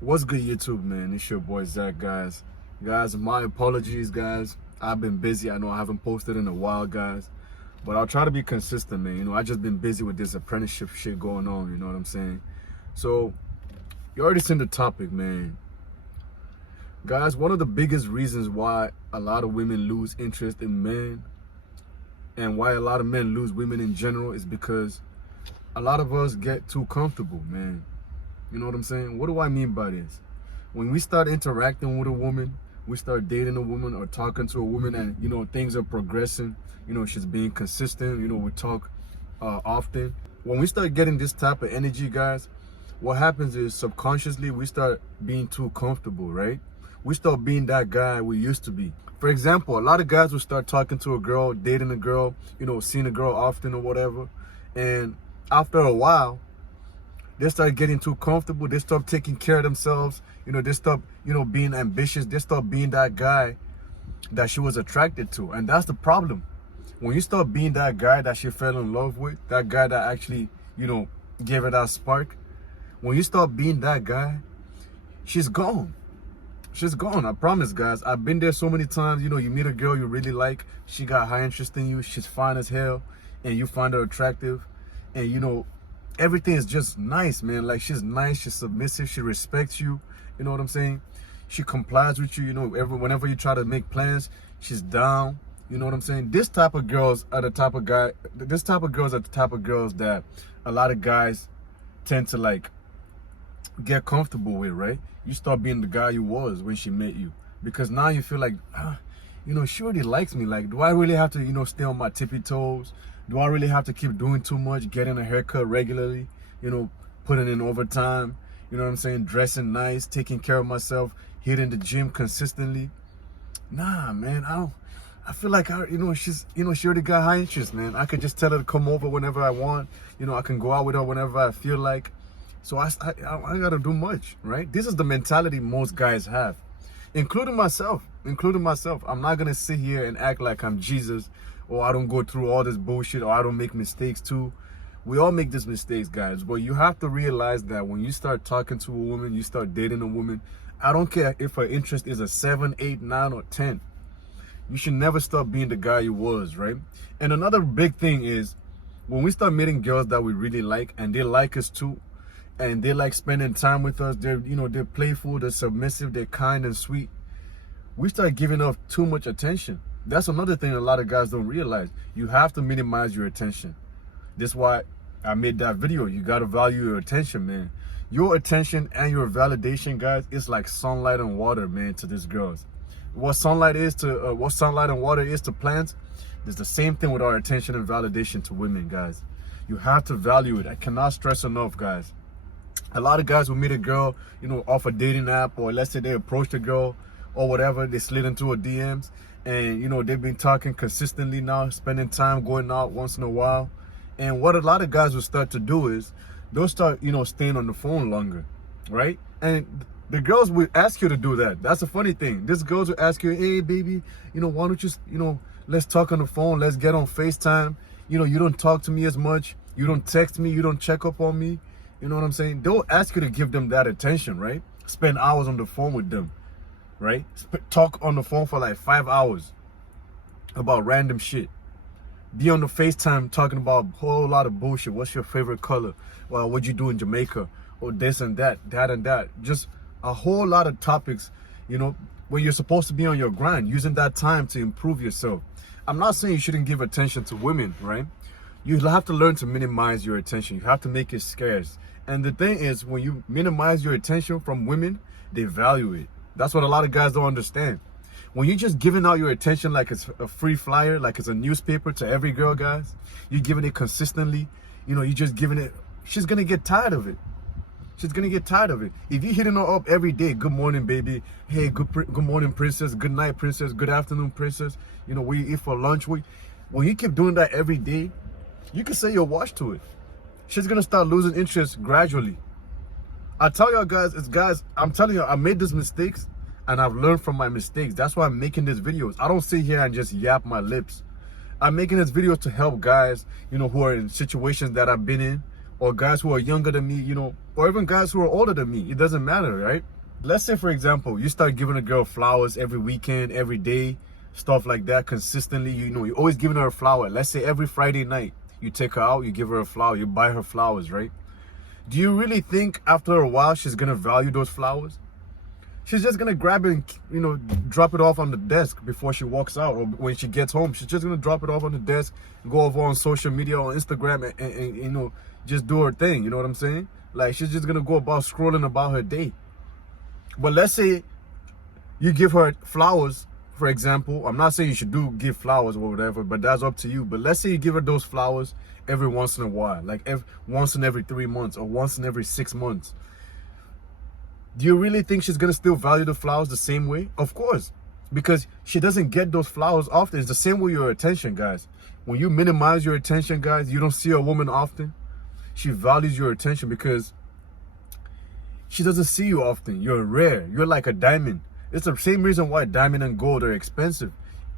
What's good, YouTube, man? It's your boy Zach, guys. Guys, my apologies, guys. I've been busy. I know I haven't posted in a while, guys, but I'll try to be consistent, man. I just been busy with this apprenticeship shit going on. You know what I'm saying? So you already seen the topic, man. Guys, one of the biggest reasons why a lot of women lose interest in men and why a lot of men lose women in general is because a lot of us get too comfortable, man. You know what I'm saying? What do I mean by this? When we start interacting with a woman, we start dating a woman or talking to a woman and, things are progressing, she's being consistent, we talk often. When we start getting this type of energy, guys, what happens is subconsciously we start being too comfortable, right? We start being that guy we used to be. For example, a lot of guys will start talking to a girl, dating a girl, seeing a girl often or whatever. And after a while, they start getting too comfortable. They stop taking care of themselves. They stop, being ambitious. They stop being that guy that she was attracted to. And that's the problem. When you start being that guy that she fell in love with, that guy that actually, gave her that spark, when you start being that guy, she's gone. She's gone. I promise, guys. I've been there so many times. You meet a girl you really like. She got high interest in you. She's fine as hell. And you find her attractive. And, everything is just nice, man. Like, she's nice, she's submissive, she respects you. You know what I'm saying? She complies with you. Whenever you try to make plans, she's down. You know what I'm saying? This type of girls are the type of girls that a lot of guys tend to like get comfortable with, right? You start being the guy you was when she met you, because now you feel like, she already likes me. Like, do I really have to, stay on my tippy toes? Do I really have to keep doing too much, getting a haircut regularly, putting in overtime, you know what I'm saying, dressing nice, taking care of myself, hitting the gym consistently? Nah, man, I feel like, she already got high interest, man. I could just tell her to come over whenever I want. I can go out with her whenever I feel like. So I gotta do much, right? This is the mentality most guys have, including myself. I'm not gonna sit here and act like I'm Jesus, or I don't go through all this bullshit, or I don't make mistakes too. We all make these mistakes, guys. But you have to realize that when you start talking to a woman, you start dating a woman, I don't care if her interest is a 7, 8, 9, or 10. You should never stop being the guy you was, right? And another big thing is, when we start meeting girls that we really like, and they like us too, and they like spending time with us, they're playful, they're submissive, they're kind and sweet, we start giving off too much attention. That's another thing a lot of guys don't realize. You have to minimize your attention. That's why I made that video. You got to value your attention, man. Your attention and your validation, guys, is like sunlight and water, man, to these girls. What sunlight and water is to plants is the same thing with our attention and validation to women, guys. You have to value it. I cannot stress enough, guys. A lot of guys will meet a girl, off a dating app, or let's say they approached a girl or whatever, they slid into her DMs, and they've been talking consistently now, spending time, going out once in a while. And what a lot of guys will start to do is they'll start, staying on the phone longer, right? And the girls will ask you to do that. That's a funny thing. These girls will ask you, hey, baby, why don't you, let's talk on the phone, let's get on FaceTime. You don't talk to me as much. You don't text me. You don't check up on me. You know what I'm saying? They'll ask you to give them that attention, right? Spend hours on the phone with them, right? Talk on the phone for like 5 hours about random shit. Be on the FaceTime talking about a whole lot of bullshit. What's your favorite color? Well, what'd you do in Jamaica? Or this and that and that. Just a whole lot of topics, when you're supposed to be on your grind, using that time to improve yourself. I'm not saying you shouldn't give attention to women, right? You have to learn to minimize your attention. You have to make it scarce. And the thing is, when you minimize your attention from women, they value it. That's what a lot of guys don't understand. When you're just giving out your attention like it's a free flyer, like it's a newspaper to every girl, guys, you're giving it consistently, you're just giving it, she's going to get tired of it. She's going to get tired of it. If you're hitting her up every day, good morning, baby. Hey, good morning, princess. Good night, princess. Good afternoon, princess. We eat for lunch. When you keep doing that every day, you can say you're washed to it. She's going to start losing interest gradually. I tell y'all guys, I'm telling you, I made these mistakes and I've learned from my mistakes. That's why I'm making these videos. I don't sit here and just yap my lips. I'm making this video to help guys, who are in situations that I've been in, or guys who are younger than me, you know, or even guys who are older than me. It doesn't matter, right? Let's say, for example, you start giving a girl flowers every weekend, every day, stuff like that consistently. You know, you're always giving her a flower. Let's say every Friday night, you take her out, you give her a flower, you buy her flowers, right? Do you really think after a while she's going to value those flowers? She's just going to grab it and, you know, drop it off on the desk before she walks out, or when she gets home. She's just going to drop it off on the desk, go over on social media, on Instagram, and you know, just do her thing. You know what I'm saying? Like, she's just going to go about scrolling about her day. But let's say you give her flowers, for example. I'm not saying you should give flowers or whatever, but that's up to you. But let's say you give her those flowers every once in a while, like once in every 3 months or once in every 6 months. Do you really think she's going to still value the flowers the same way? Of course, because she doesn't get those flowers often. It's the same with your attention, guys. When you minimize your attention, guys, you don't see a woman often. She values your attention because she doesn't see you often. You're rare. You're like a diamond. It's the same reason why diamond and gold are expensive.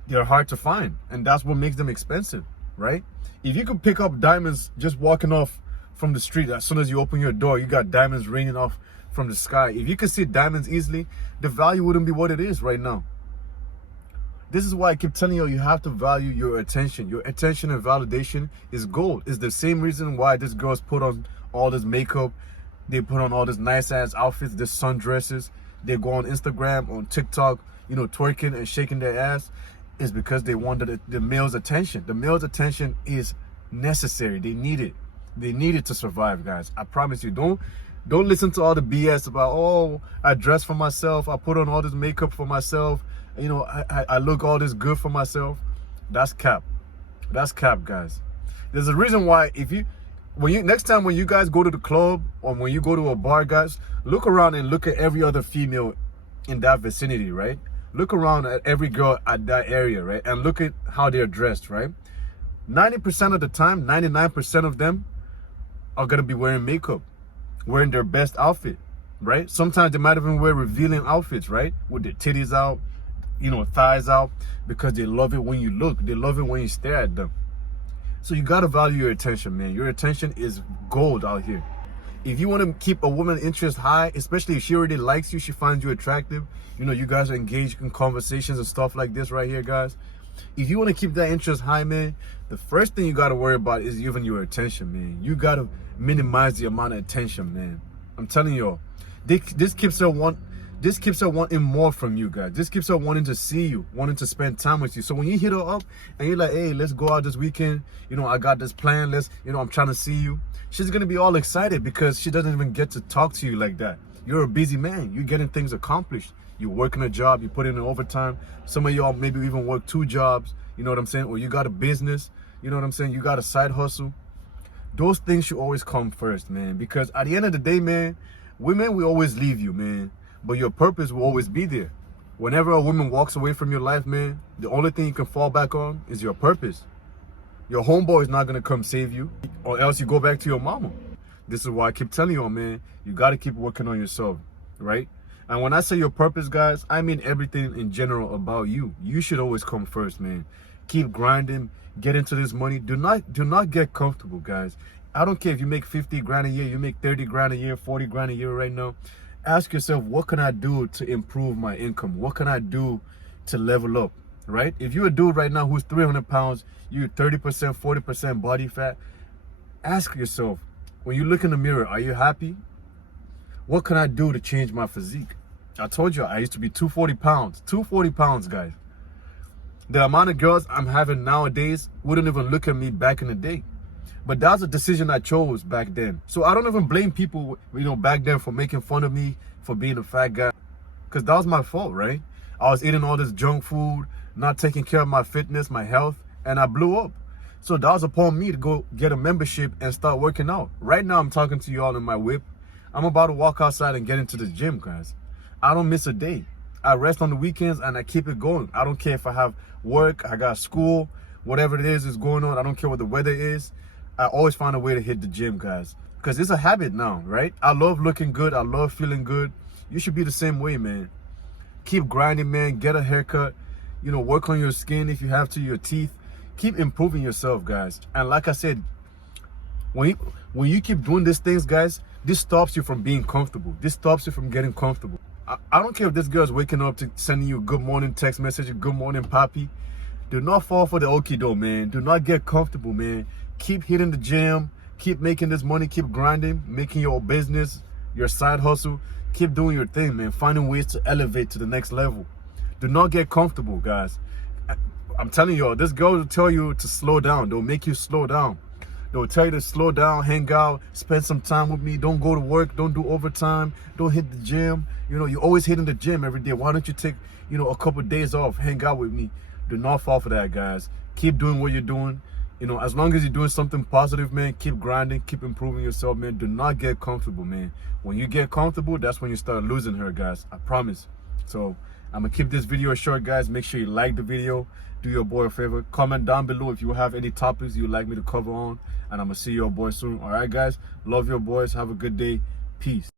They're hard to find, and that's what makes them expensive, right? If you could pick up diamonds just walking off from the street, as soon as you open your door, you got diamonds raining off from the sky. If you could see diamonds easily, the value wouldn't be what it is right now. This is why I keep telling you have to value your attention. Your attention and validation is gold. It's the same reason why these girls put on all this makeup. They put on all this nice ass outfits, this sundresses. They go on Instagram, on TikTok, you know, twerking and shaking their ass. Is because they want the male's attention. The male's attention is necessary. They need it. They need it to survive, guys. I promise you. Don't listen to all the BS about, oh, I dress for myself, I put on all this makeup for myself, you know, I look all this good for myself. That's cap. That's cap, guys. There's a reason why next time when you guys go to the club or when you go to a bar, guys, look around and look at every other female in that vicinity, right? Look around at every girl at that area, right? And look at how they're dressed, right? 90% of the time, 99% of them are going to be wearing makeup, wearing their best outfit, right? Sometimes they might even wear revealing outfits, right? With their titties out, you know, thighs out, because they love it when you look. They love it when you stare at them. So you got to value your attention, man. Your attention is gold out here. If you want to keep a woman's interest high, especially if she already likes you, she finds you attractive, you know, you guys are engaged in conversations and stuff like this right here, guys. If you want to keep that interest high, man, the first thing you got to worry about is even your attention, man. You got to minimize the amount of attention, man. I'm telling you, this keeps her wanting more from you, guys. This keeps her wanting to see you, wanting to spend time with you. So when you hit her up and you're like, hey, let's go out this weekend, you know, I got this plan, I'm trying to see you. She's going to be all excited because she doesn't even get to talk to you like that. You're a busy man. You're getting things accomplished. You're working a job. You put in overtime. Some of y'all maybe even work 2 jobs. You know what I'm saying? Or you got a business. You know what I'm saying? You got a side hustle. Those things should always come first, man. Because at the end of the day, man, women will always leave you, man. But your purpose will always be there. Whenever a woman walks away from your life, man, the only thing you can fall back on is your purpose. Your homeboy is not going to come save you, or else you go back to your mama. This is why I keep telling you, man, you got to keep working on yourself, right? And when I say your purpose, guys, I mean everything in general about you. You should always come first, man. Keep grinding, get into this money. Do not get comfortable, guys. I don't care if you make 50 grand a year, you make 30 grand a year, 40 grand a year right now. Ask yourself, what can I do to improve my income? What can I do to level up, right? If you're a dude right now who's 300 pounds, you're 30%, 40% body fat, ask yourself, when you look in the mirror, are you happy? What can I do to change my physique? I told you I used to be 240 pounds. 240 pounds, guys. The amount of girls I'm having nowadays wouldn't even look at me back in the day. But that was a decision I chose back then. So I don't even blame people, you know, back then for making fun of me for being a fat guy. Because that was my fault, right? I was eating all this junk food, not taking care of my fitness, my health, and I blew up. So that was upon me to go get a membership and start working out. Right now, I'm talking to you all in my whip. I'm about to walk outside and get into the gym, guys. I don't miss a day. I rest on the weekends and I keep it going. I don't care if I have work, I got school, whatever it is going on. I don't care what the weather is. I always find a way to hit the gym, guys. Because it's a habit now, right? I love looking good. I love feeling good. You should be the same way, man. Keep grinding, man. Get a haircut. You know, work on your skin if you have to, your teeth. Keep improving yourself, guys. And like I said, When you keep doing these things, guys, this stops you from being comfortable. This stops you from getting comfortable. I don't care if this girl's waking up to sending you a good morning text message, a good morning, papi. Do not fall for the okie doke, man. Do not get comfortable, man. Keep hitting the gym. Keep making this money. Keep grinding. Making your business, your side hustle. Keep doing your thing, man. Finding ways to elevate to the next level. Do not get comfortable, guys. I'm telling y'all, this girl will tell you to slow down. They'll make you slow down. They'll tell you to slow down, hang out, spend some time with me. Don't go to work. Don't do overtime. Don't hit the gym. You know, you're always hitting the gym every day. Why don't you take, a couple of days off, hang out with me? Do not fall for that, guys. Keep doing what you're doing. As long as you're doing something positive, man, keep grinding, keep improving yourself, man. Do not get comfortable, man. When you get comfortable, that's when you start losing her, guys. I promise. So I'm going to keep this video short, guys. Make sure you like the video. Do your boy a favor. Comment down below if you have any topics you'd like me to cover on. And I'm going to see your boy soon. All right, guys? Love your boys. Have a good day. Peace.